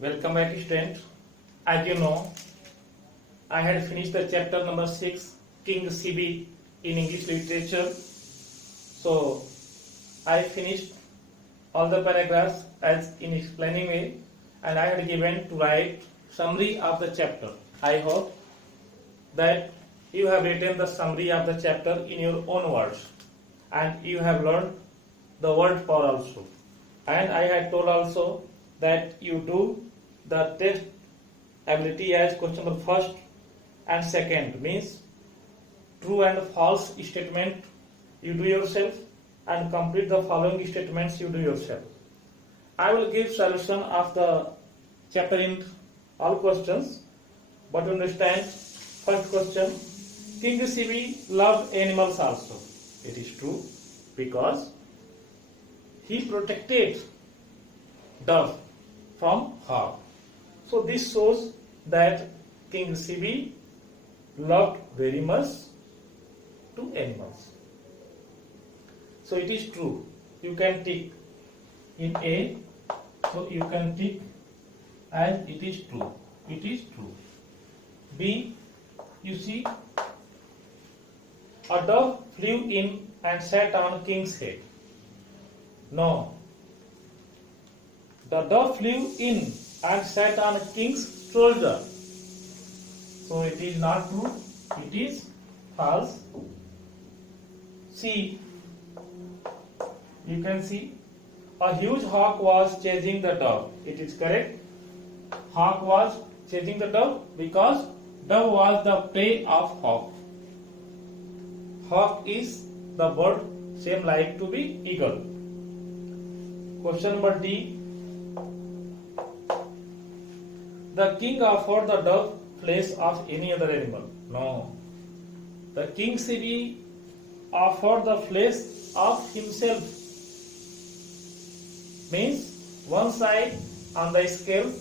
Welcome back, student. As you know, I had finished the chapter number 6, King CB in English literature. So, I finished all the paragraphs as in explaining way, and I had given to write summary of the chapter. I hope that you have written the summary of the chapter in your own words, and you have learned the word power also. And I had told also that you do the test ability as question number first and second, means true and false statement you do yourself and complete the following statements you do yourself. I will give solution of the chapter in all questions, but to understand first question, King CB loved animals also. It is true because he protected dove from hawk. So this shows that King CB loved very much to animals. So it is true. You can tick in A. So you can tick and it is true. It is true. B. You see, a dove flew in and sat on king's head. No. The dove flew in and sat on a king's shoulder. So it is not true. It is false. C. You can see a huge hawk was chasing the dove. It is correct. Hawk was chasing the dove because dove was the prey of hawk. Hawk is the bird same like to be eagle. Question number D. The king offered the dove flesh of any other animal. No. The King CB offered the flesh of himself. Means one side on the scale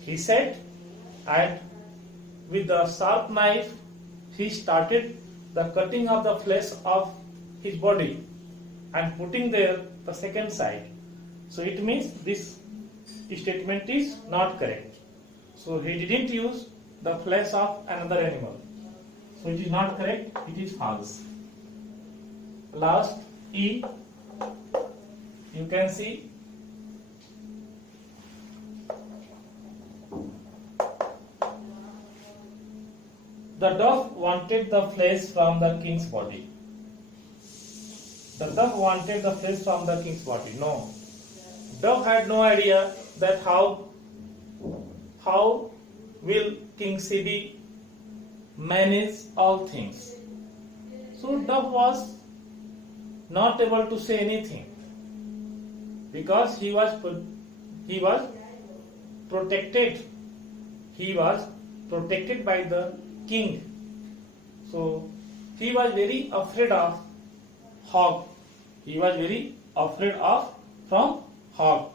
he set, and with the sharp knife he started the cutting of the flesh of his body and putting there the second side. So it means this statement is not correct. So he didn't use the flesh of another animal. So it is not correct, it is false. Last, E. You can see the dove wanted the flesh from the king's body. The dove wanted the flesh from the king's body. No. Dove had no idea that how will King CB manage all things. So dove was not able to say anything because he was protected. He was protected by the king. So he was very afraid of hawk. He was very afraid of from hawk,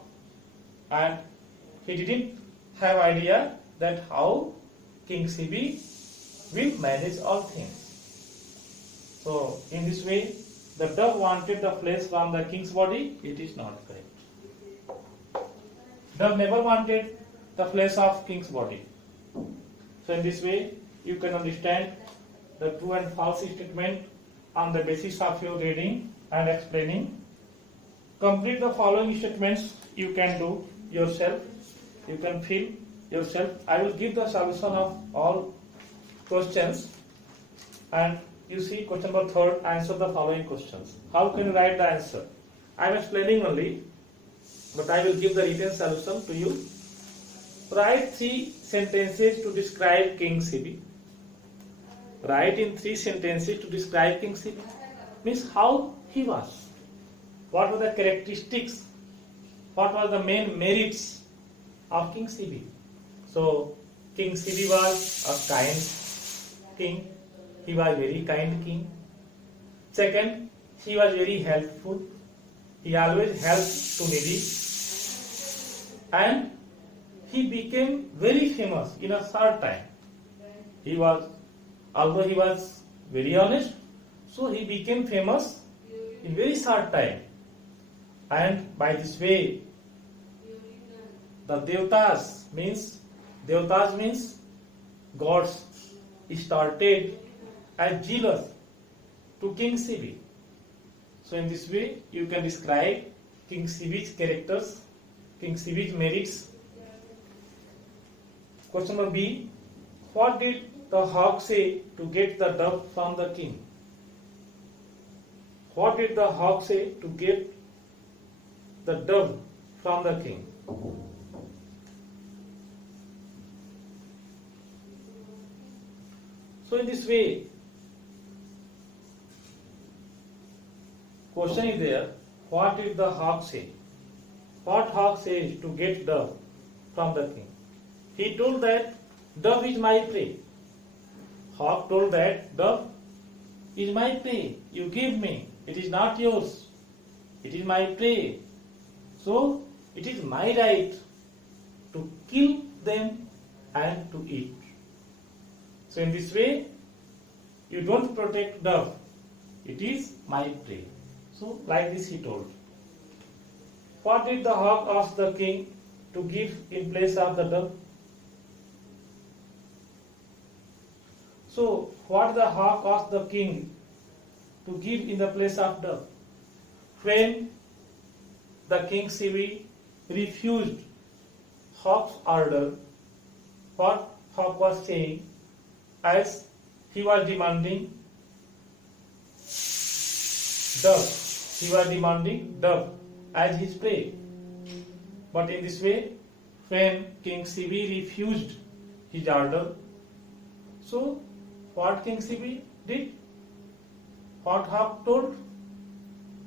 and he didn't have idea that how King CB will manage all things. So in this way, the dove wanted the flesh from the king's body. It is not correct. Dove never wanted the flesh of king's body. So in this way, you can understand the true and false statement on the basis of your reading and explaining. Complete the following statements you can do yourself. You can fill yourself. I will give the solution of all questions, and you see question number 3, answer the following questions. How can you write the answer? I am explaining only, but I will give the written solution to you. Write 3 sentences to describe King CB. Write in 3 sentences to describe King CB. Means how he was. What were the characteristics? What were the main merits of King CB? So, King CB was a kind king. He was very kind king. Second, he was very helpful. He always helped to needy. And he became very famous in a short time. Although he was very honest, so he became famous in very short time. And by this way, the Devtas means gods started as jealous to King Sibi. So in this way you can describe King Sibi's characters, King Sibi's merits. Question number B. What did the hawk say to get the dove from the king? What did the hawk say to get the dove from the king? So in this way, question is there, what did the hawk say? What hawk says to get dove from the king? He told that dove is my prey. Hawk told that dove is my prey. You give me. It is not yours. It is my prey. So it is my right to kill them and to eat. So in this way, you don't protect dove. It is my prey. So like this he told. What did the hawk ask the king to give in place of the dove? So what the hawk asked the king to give in the place of dove? When the king Sibi refused hawk's order, what hawk was saying, as he was demanding dove. He was demanding dove as his prey. But in this way, when King Sibi refused his order, so what King Sibi did? What Hawk told?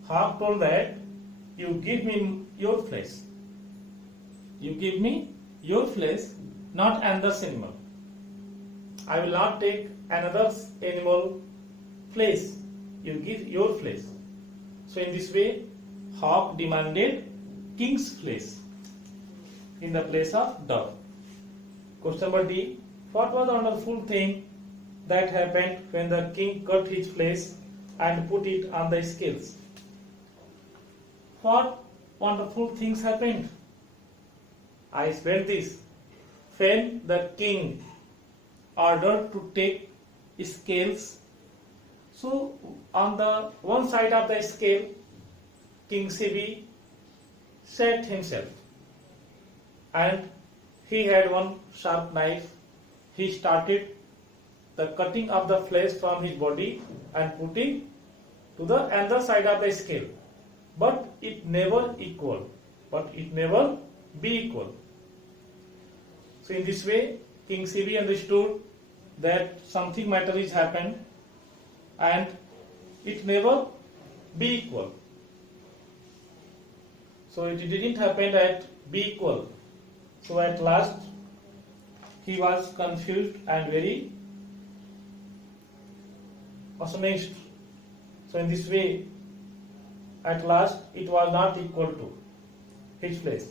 Hawk told that you give me your flesh. You give me your flesh, not another animal. I will not take another animal flesh. You give your flesh. So in this way, Hawk demanded king's flesh in the place of dove. Question number D. What was the wonderful thing that happened when the king cut his flesh and put it on the scales? What wonderful things happened? I spelled this. When the king ordered to take scales, so on the one side of the scale, King Sibi set himself, and he had one sharp knife. He started the cutting of the flesh from his body and putting to the other side of the scale. But it never equal. But it never be equal. So in this way, King Sibi understood that something matter is happened and it never be equal. So it didn't happen at be equal. So at last he was confused and very astonished. So in this way, at last it was not equal to his flesh.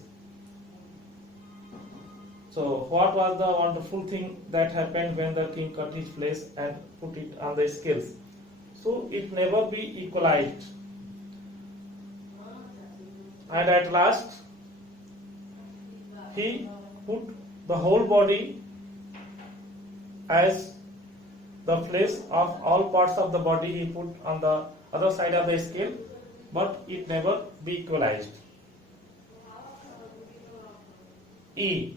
So what was the wonderful thing that happened when the king cut his flesh and put it on the scales? So it never be equalized. And at last he put the whole body as the flesh of all parts of the body he put on the other side of the scale, but it never be equalized. E.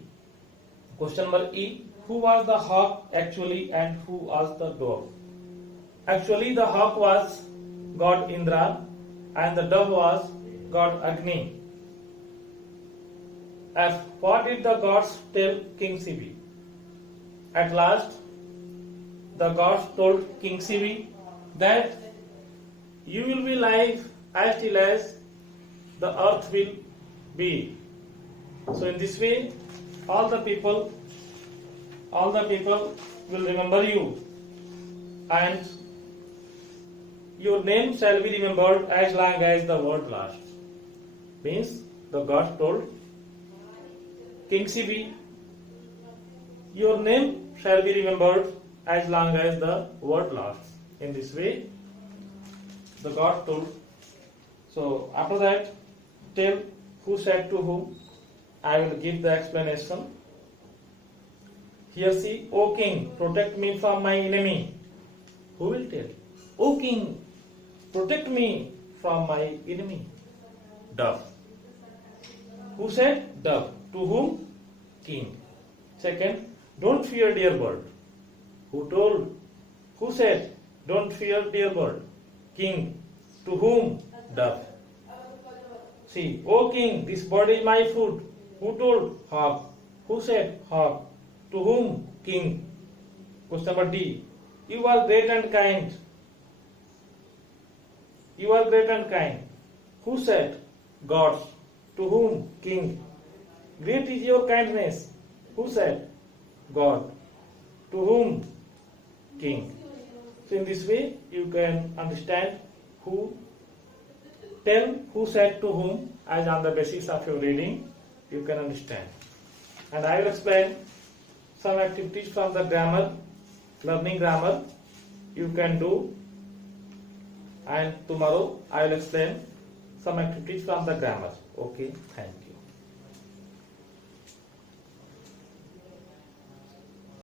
Question number E. Who was the hawk actually and who was the dove? Actually the hawk was God Indra and the dove was God Agni. F. What did the gods tell King Sibi? At last the gods told King Sibi that you will be alive as till as the earth will be. So in this way, all the people will remember you, and your name shall be remembered as long as the world lasts. Means the God told King Sibi, your name shall be remembered as long as the world lasts. In this way, the God told. So after that, tell who said to whom. I will give the explanation. Here see, O king, protect me from my enemy. Who will tell? O king, protect me from my enemy. Dove. Who said? Dove. To whom? King. Second, don't fear, dear bird. Who told? Who said? Don't fear, dear bird. King. To whom? Dove. See, O king, this bird is my food. Who told? Hawk. Who said? Hawk. To whom? King. Question number D. You are great and kind. You are great and kind. Who said? Gods. To whom? King. Great is your kindness. Who said? God. To whom? King. So in this way you can understand who tell who said to whom, as on the basis of your reading you can understand. And I will explain some activities from the grammar, learning grammar you can do, and tomorrow I will explain some activities from the grammar. Okay, thank you.